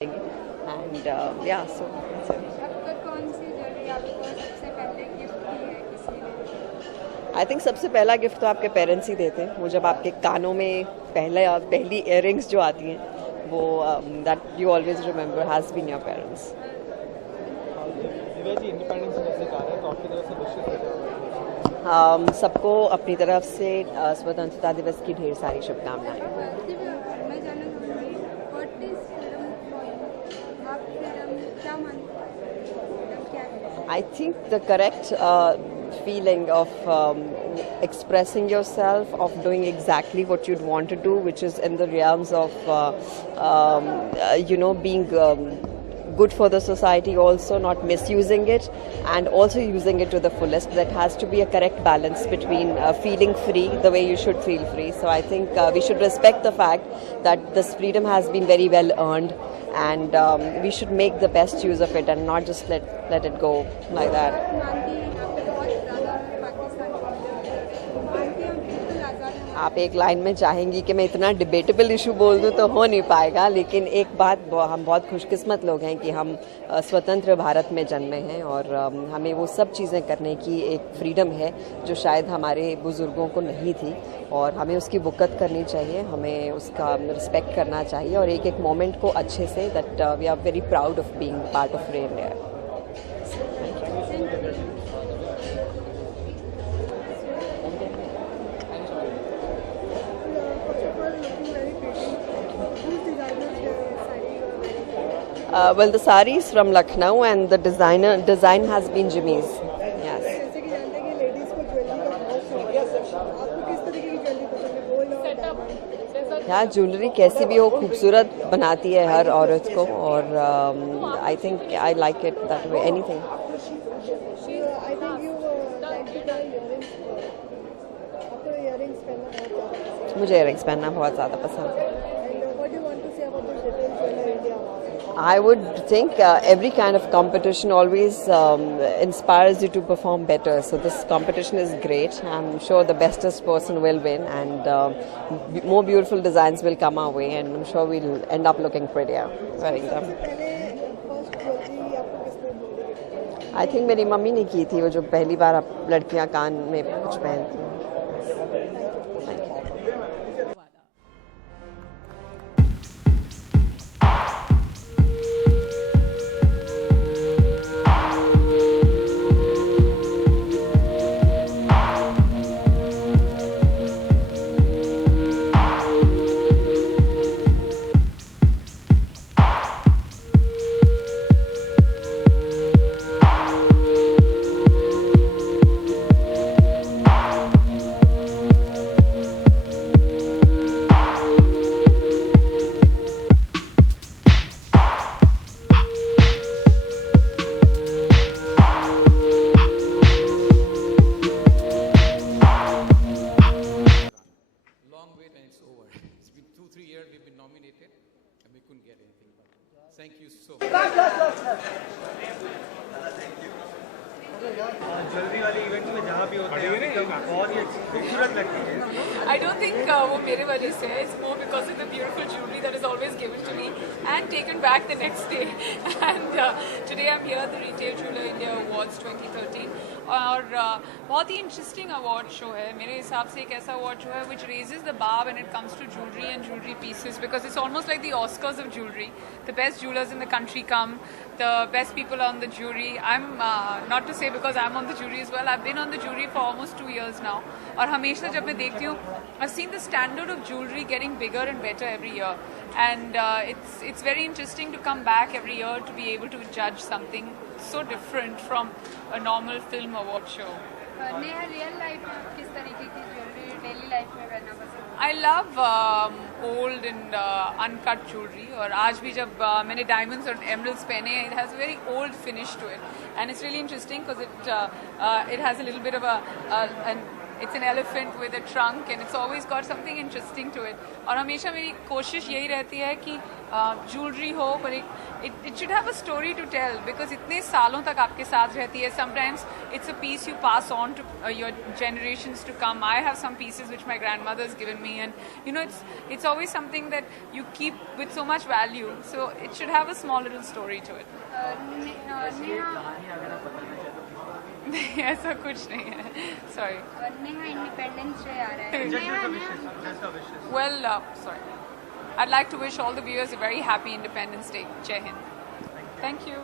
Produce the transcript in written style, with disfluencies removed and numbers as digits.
and yeah, so that's it. अब तक कौन सी ज्वेलरी आपको सबसे पहले गिफ्ट की है किसी ने? आई थिंक सबसे पहला गिफ्ट तो आपके पेरेंट्स ही देते हैं। वो जब आपके कानों में पहली इयररिंग्स जो आती हैं वो that you always remember has been your parents. Divya ji independence day नज़दीक आ रहा है तो आपकी तरफ से विशेष सबको अपनी तरफ से स्वतंत्रता दिवस की ढेर सारी शुभकामनाएं। दिव्या, मैं जानना चाहूँगी what is freedom for you? आप फ्रीडम क्या मानते हैं? फ्रीडम क्या है? I think the correct feeling of expressing yourself, of doing exactly what you'd want to do, which is in the realms of, being good for the society also, not misusing it, and also using it to the fullest. That has to be a correct balance between feeling free the way you should feel free. So I think we should respect the fact that this freedom has been very well earned, and we should make the best use of it and not just let it go like that. मानती हैं यहाँ पे बहुत ज़्यादा पाकिस्तान मानती हैं, हम बिल्कुल आज़ाद हैं। आप एक लाइन में चाहेंगी कि मैं इतना डिबेटेबल इशू बोल दूं तो हो नहीं पाएगा, लेकिन एक बात हम बहुत खुशकिस्मत लोग हैं कि हम स्वतंत्र भारत में जन्मे हैं और हमें वो सब चीज़ें करने की एक फ्रीडम है जो शायद हमारे बुज़ुर्गों को नहीं थी, और हमें उसकी बुकत करनी चाहिए, हमें उसका रिस्पेक्ट करना चाहिए और एक एक मोमेंट को अच्छे से that we are very proud of being part of India. Well, the sari is from Lucknow and the design has been Jimmy's. Yes. जैसे कि जानते हैं कि लेडीज को ज्वेलरी का बहुत शौक है, आपको किस तरीके की ज्वेलरी पसंद है? गोल्ड और डायमंड? हाँ, ज्वेलरी कैसी भी हो खूबसूरत बनाती है हर औरत को, और I think I like it that way, anything. I think you like to buy earrings. आपको इयररिंग्स पहनना बहुत ज़्यादा पसंद मुझे इयररिंग्स पहनना बहुत ज़्यादा पसंद है। है। And what do you want to say about the retail jeweller India? I would think every kind of competition always inspires you to perform better. So this competition is great. I'm sure the bestest person will win, and more beautiful designs will come our way, and I'm sure we'll end up looking prettier wearing them. पहले first jewellery आपको किसने दी? I think मेरी mummy ने की थी, वो जो पहली बार अब लड़कियां कान में कुछ पहनती हैं। Long wait and it's over. It's been 2-3 years we've been nominated and we couldn't get anything. But thank you so much. Jewellery वाले इवेंट में जहाँ भी होते हैं एकदम बहुत ही खूबसूरत लगती है। I don't think वो मेरे वजह से है. It's more because of the beautiful jewelry that is always given to me and taken back the next day. And today I'm here at the Retail Jeweler India Awards 2013. और बहुत ही interesting award show है मेरे हिसाब से. एक ऐसा award show है which raises the bar when it comes to jewelry and jewelry pieces, because it's almost like the Oscars of jewelry. The best jewelers in the country come, the best people on the jury. I'm not to say because I'm on the jury as well. I've been on the jury for almost 2 years now. और हमेशा जब मैं देखती हूँ, I've seen the standard of jewelry getting bigger and better every year. And it's very interesting to come back every year to be able to judge something so different from a normal film award show. Neha, real life में किस तरीके की jewellery daily life में पहनना पसंद है? I love old and uncut jewelry. और आज भी जब मैंने diamonds और emeralds पहने हैं, it has a very old finish to it, and it's really interesting because it has a little bit of it's an elephant with a trunk, and it's always got something interesting to it. और हमेशा मेरी कोशिश यही रहती है कि jewellery हो पर एक it should have a story to tell because इतने सालों तक आपके साथ रहती है. Sometimes it's a piece you pass on to your generations to come. I have some pieces which my grandmother's given me, and you know it's always something that you keep with so much value. So it should have a small little story to it. नहीं ऐसा कुछ नहीं है. Sorry. Neha independence day आ रहा है. Just a wishes. Well, sorry. I'd like to wish all the viewers a very happy Independence Day. Jai Hind. Thank you.